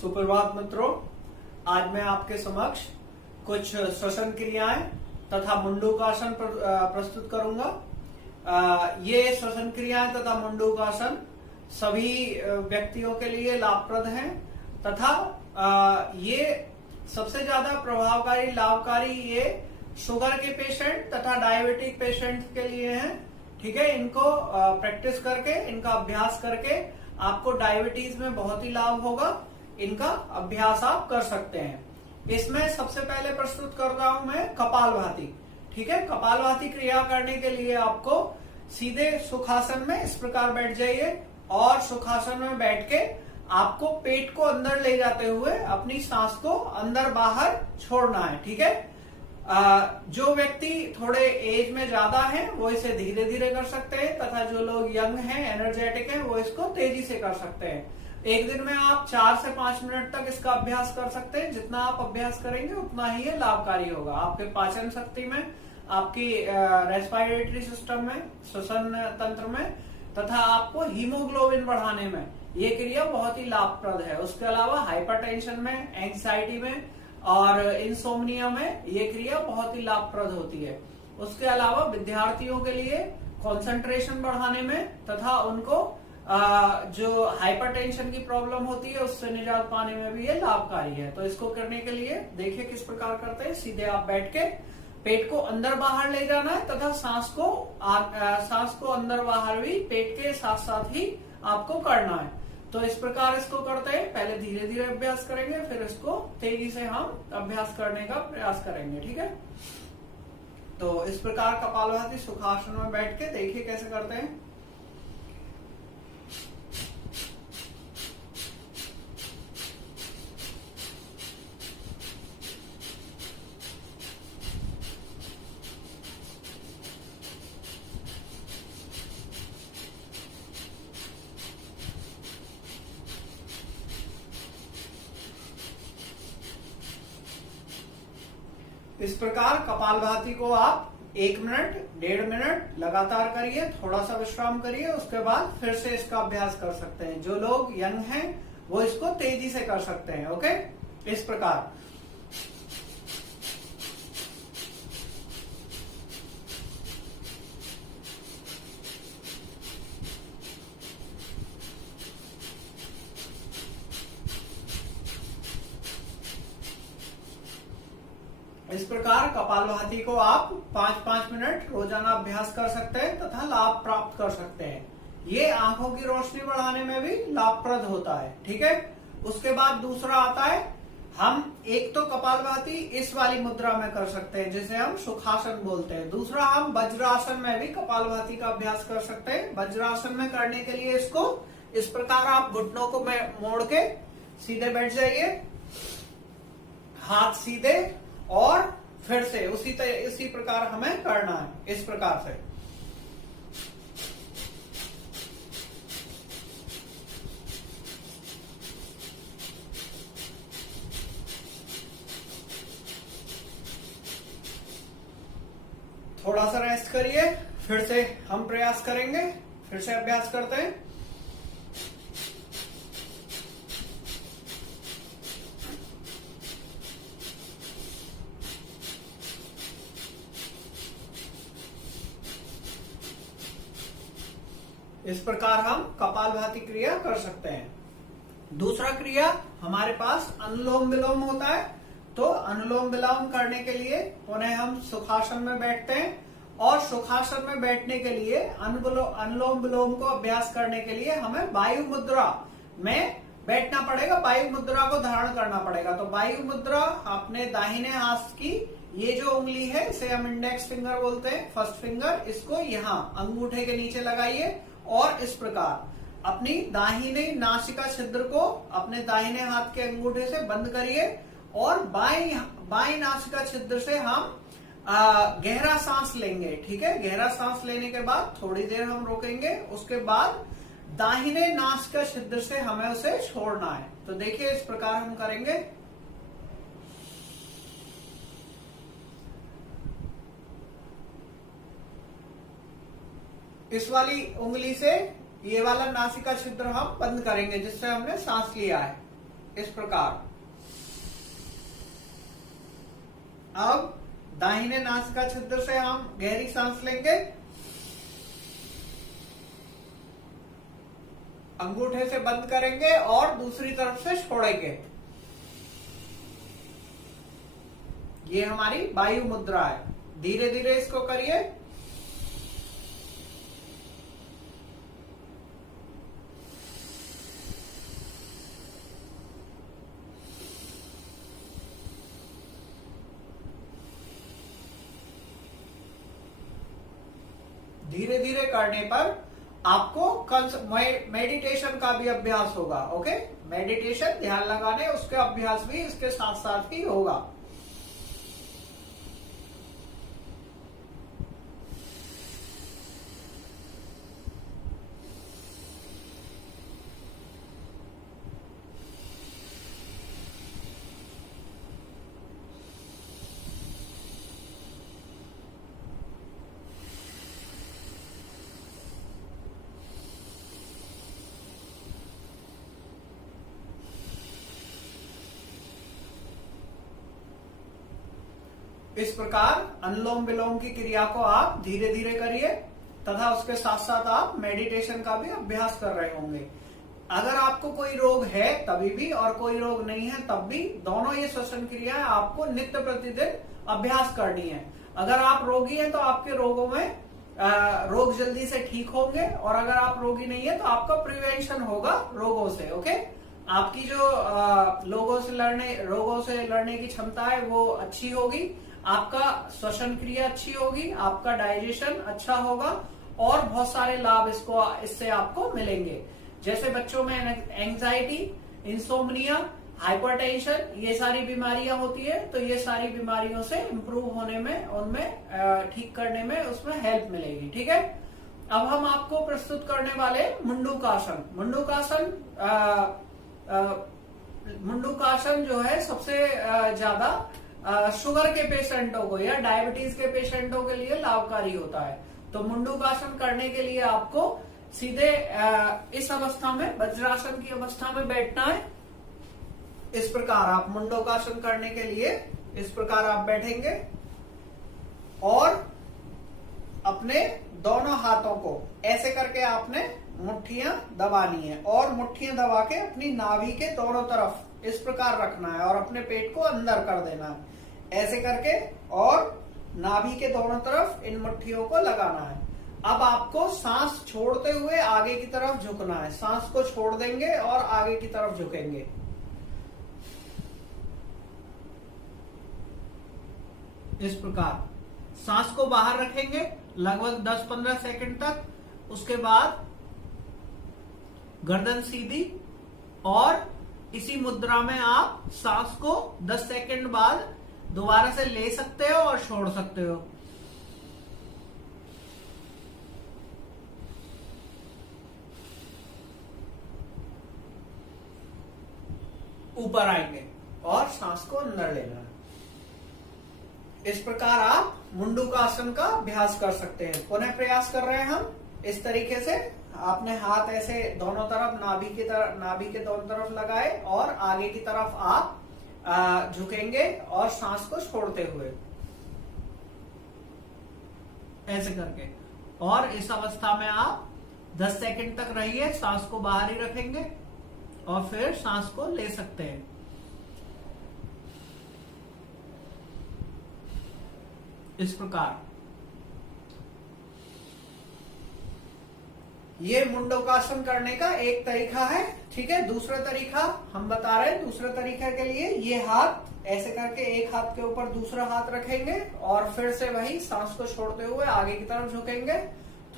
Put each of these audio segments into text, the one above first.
सुप्रभात मित्रों, आज मैं आपके समक्ष कुछ श्वसन क्रियाएं तथा मुंडूकासन प्रस्तुत करूंगा। ये श्वसन क्रियाएं तथा मुंडूकासन सभी व्यक्तियों के लिए लाभप्रद हैं तथा ये सबसे ज्यादा प्रभावकारी लाभकारी ये शुगर के पेशेंट तथा डायबिटिक पेशेंट के लिए हैं। ठीक है, इनको प्रैक्टिस करके, इनका अभ्यास करके आपको डायबिटीज में बहुत ही लाभ होगा। इनका अभ्यास आप कर सकते हैं। इसमें सबसे पहले प्रस्तुत कर रहा हूं मैं कपालभाति। ठीक है, कपालभाति क्रिया करने के लिए आपको सीधे सुखासन में इस प्रकार बैठ जाइए और सुखासन में बैठ के आपको पेट को अंदर ले जाते हुए अपनी सांस को अंदर बाहर छोड़ना है। ठीक है, जो व्यक्ति थोड़े एज में ज्यादा हैं वो इसे धीरे धीरे कर सकते हैं तथा जो लोग यंग हैं, एनर्जेटिक हैं, वो इसको तेजी से कर सकते हैं। एक दिन में आप 4 से 5 मिनट तक इसका अभ्यास कर सकते हैं। जितना आप अभ्यास करेंगे उतना ही ये लाभकारी होगा आपके पाचन शक्ति में, आपकी रेस्पिरेटरी सिस्टम में, श्वसन तंत्र में तथा आपको हीमोग्लोबिन बढ़ाने में ये क्रिया बहुत ही लाभप्रद है। उसके अलावा हाइपरटेंशन में, एंजाइटी में और इंसोम्निया में ये क्रिया बहुत ही लाभप्रद होती है। उसके अलावा विद्यार्थियों के लिए कंसंट्रेशन बढ़ाने में तथा उनको जो हाइपरटेंशन की प्रॉब्लम होती है उससे निजात पाने में भी ये लाभकारी है। तो इसको करने के लिए देखिए किस प्रकार करते हैं। सीधे आप बैठ के पेट को अंदर बाहर ले जाना है तथा सांस को अंदर बाहर भी पेट के साथ साथ ही आपको करना है। तो इस प्रकार इसको करते हैं। पहले धीरे धीरे अभ्यास करेंगे, फिर इसको तेजी से हम अभ्यास करने का प्रयास करेंगे। ठीक है, तो इस प्रकार कपालभाति सुखासन में बैठ के देखिए कैसे करते हैं। इस प्रकार कपालभाति को आप 1 मिनट, 1.5 मिनट लगातार करिए, थोड़ा सा विश्राम करिए, उसके बाद फिर से इसका अभ्यास कर सकते हैं। जो लोग यंग हैं वो इसको तेजी से कर सकते हैं। ओके, इस प्रकार इस प्रकार कपालभाति को आप 5-5 मिनट रोजाना अभ्यास कर सकते हैं तथा लाभ प्राप्त कर सकते हैं। ये आंखों की रोशनी बढ़ाने में भी लाभप्रद होता है। ठीक है, उसके बाद दूसरा आता है, हम एक तो कपालभाति इस वाली मुद्रा में कर सकते हैं जिसे हम सुखासन बोलते हैं। दूसरा, हम वज्रासन में भी कपालभाति का अभ्यास कर सकते हैं। वज्रासन में करने के लिए इसको इस प्रकार आप घुटनों को मोड़ के सीधे बैठ जाइए, हाथ सीधे, और फिर से इसी प्रकार हमें करना है। इस प्रकार से थोड़ा सा रेस्ट करिए, फिर से हम प्रयास करेंगे, फिर से अभ्यास करते हैं। इस प्रकार हम कपालभाति क्रिया कर सकते हैं। दूसरा क्रिया हमारे पास अनुलोम विलोम होता है। तो अनुलोम विलोम करने के लिए उन्हें हम सुखासन में बैठते हैं और सुखासन में बैठने के लिए अनुलोम विलोम को अभ्यास करने के लिए हमें वायु मुद्रा में बैठना पड़ेगा, वायु मुद्रा को धारण करना पड़ेगा। तो वायु मुद्रा अपने दाहिने हाथ की ये जो उंगली है इसे हम इंडेक्स फिंगर बोलते हैं, फर्स्ट फिंगर, इसको यहाँ अंगूठे के नीचे लगाइए और इस प्रकार अपनी दाहिने नासिका छिद्र को अपने दाहिने हाथ के अंगूठे से बंद करिए और बाएं नासिका छिद्र से हम गहरा सांस लेंगे। ठीक है, गहरा सांस लेने के बाद थोड़ी देर हम रोकेंगे, उसके बाद दाहिने नासिका छिद्र से हमें उसे छोड़ना है। तो देखिए इस प्रकार हम करेंगे। इस वाली उंगली से ये वाला नासिका छिद्र हम बंद करेंगे जिससे हमने सांस लिया है। इस प्रकार। अब दाहिने नासिका छिद्र से हम गहरी सांस लेंगे, अंगूठे से बंद करेंगे और दूसरी तरफ से छोड़ेंगे। ये हमारी वायु मुद्रा है। धीरे धीरे इसको करिए। धीरे धीरे करने पर आपको मेडिटेशन का भी अभ्यास होगा। ओके, मेडिटेशन, ध्यान लगाने, उसके अभ्यास भी इसके साथ साथ ही होगा। इस प्रकार अनुलोम विलोम की क्रिया को आप धीरे धीरे करिए तथा उसके साथ साथ आप मेडिटेशन का भी अभ्यास कर रहे होंगे। अगर आपको कोई रोग है तभी भी और कोई रोग नहीं है तब भी, दोनों ये श्वसन क्रियाएं आपको नित्य प्रतिदिन अभ्यास करनी है। अगर आप रोगी हैं तो आपके रोगों में रोग जल्दी से ठीक होंगे, और अगर आप रोगी नहीं है तो आपका प्रिवेंशन होगा रोगों से। ओके, आपकी जो रोगों से लड़ने की क्षमता है वो अच्छी होगी, आपका श्वसन क्रिया अच्छी होगी, आपका डाइजेशन अच्छा होगा और बहुत सारे लाभ इससे आपको मिलेंगे। जैसे बच्चों में एंजाइटी, इंसोम्निया, हाइपरटेंशन, ये सारी बीमारियां होती है, तो ये सारी बीमारियों से इम्प्रूव होने में, उनमें ठीक करने में उसमें हेल्प मिलेगी। ठीक है, अब हम आपको प्रस्तुत करने वाले मुंडूकासन। मुंडूकासन जो है सबसे ज्यादा शुगर के पेशेंटों को या डायबिटीज के पेशेंटों के लिए लाभकारी होता है। तो मुंडूकासन करने के लिए आपको सीधे इस अवस्था में, वज्रासन की अवस्था में बैठना है। इस प्रकार आप मुंडूकासन करने के लिए इस प्रकार आप बैठेंगे और अपने दोनों हाथों को ऐसे करके आपने मुट्ठियां दबानी है और मुट्ठियां दबा के अपनी नाभि के दोनों तरफ इस प्रकार रखना है और अपने पेट को अंदर कर देना है ऐसे करके, और नाभि के दोनों तरफ इन मुट्ठियों को लगाना है। अब आपको सांस छोड़ते हुए आगे की तरफ झुकना है। सांस को छोड़ देंगे और आगे की तरफ झुकेंगे। इस प्रकार सांस को बाहर रखेंगे लगभग 10-15 सेकंड तक। उसके बाद गर्दन सीधी, और इसी मुद्रा में आप सांस को 10 सेकंड बाद दोबारा से ले सकते हो और छोड़ सकते हो। ऊपर आएंगे और सांस को अंदर लेना है। इस प्रकार आप मुंडूकासन का अभ्यास कर सकते हैं। पुनः प्रयास कर रहे हैं हम इस तरीके से। आपने हाथ ऐसे दोनों तरफ नाभि के दोनों तरफ लगाए और आगे की तरफ आप झुकेंगे और सांस को छोड़ते हुए ऐसे करके, और इस अवस्था में आप 10 सेकंड तक रहिए। सांस को बाहर ही रखेंगे और फिर सांस को ले सकते हैं। इस प्रकार ये मुंडूकासन करने का एक तरीका है। ठीक है, दूसरा तरीका हम बता रहे हैं। दूसरे तरीके के लिए ये हाथ ऐसे करके एक हाथ के ऊपर दूसरा हाथ रखेंगे और फिर से वही सांस को छोड़ते हुए आगे की तरफ झुकेंगे।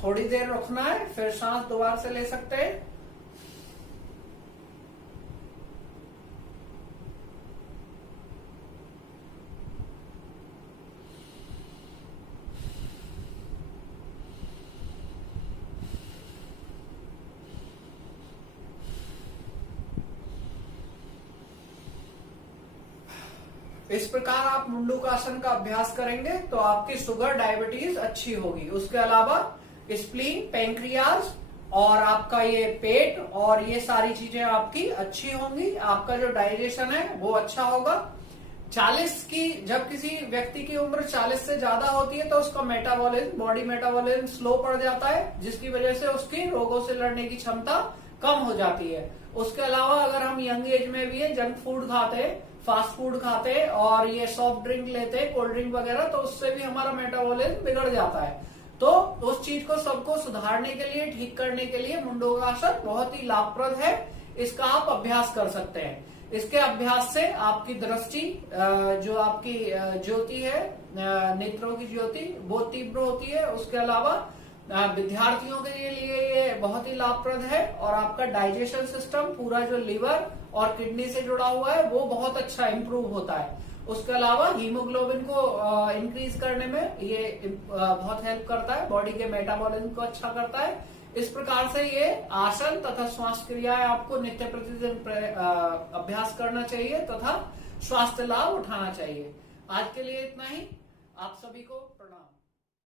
थोड़ी देर रुकना है, फिर सांस दोबारा से ले सकते हैं। इस प्रकार आप मुंडूकासन का अभ्यास करेंगे तो आपकी शुगर, डायबिटीज अच्छी होगी। उसके अलावा स्प्लीन, पैंक्रियाज और आपका ये पेट और ये सारी चीजें आपकी अच्छी होंगी, आपका जो डाइजेशन है वो अच्छा होगा। 40 की जब किसी व्यक्ति की उम्र 40 से ज्यादा होती है तो उसका मेटाबॉलिज्म, बॉडी मेटाबॉलिज्म स्लो पड़ जाता है, जिसकी वजह से उसकी रोगों से लड़ने की क्षमता कम हो जाती है। उसके अलावा अगर हम यंग एज में भी है जंक फूड खाते, फास्ट फूड खाते और ये सॉफ्ट ड्रिंक लेते, कोल्ड ड्रिंक वगैरह, तो उससे भी हमारा मेटाबॉलिज्म बिगड़ जाता है। तो उस चीज को सबको सुधारने के लिए, ठीक करने के लिए मुंडोगासन बहुत ही लाभप्रद है। इसका आप अभ्यास कर सकते हैं। इसके अभ्यास से आपकी दृष्टि, जो आपकी ज्योति है, नेत्रों की ज्योति, वो तीव्र होती है। उसके अलावा विद्यार्थियों के लिए ये बहुत ही लाभप्रद है और आपका डाइजेशन सिस्टम, पूरा जो लिवर और किडनी से जुड़ा हुआ है, वो बहुत अच्छा इंप्रूव होता है। उसके अलावा हीमोग्लोबिन को इंक्रीज करने में ये बहुत हेल्प करता है, बॉडी के मेटाबॉलिज्म को अच्छा करता है। इस प्रकार से ये आसन तथा श्वास क्रियाएं आपको नित्य प्रतिदिन अभ्यास करना चाहिए तथा स्वास्थ्य लाभ उठाना चाहिए। आज के लिए इतना ही। आप सभी को प्रणाम।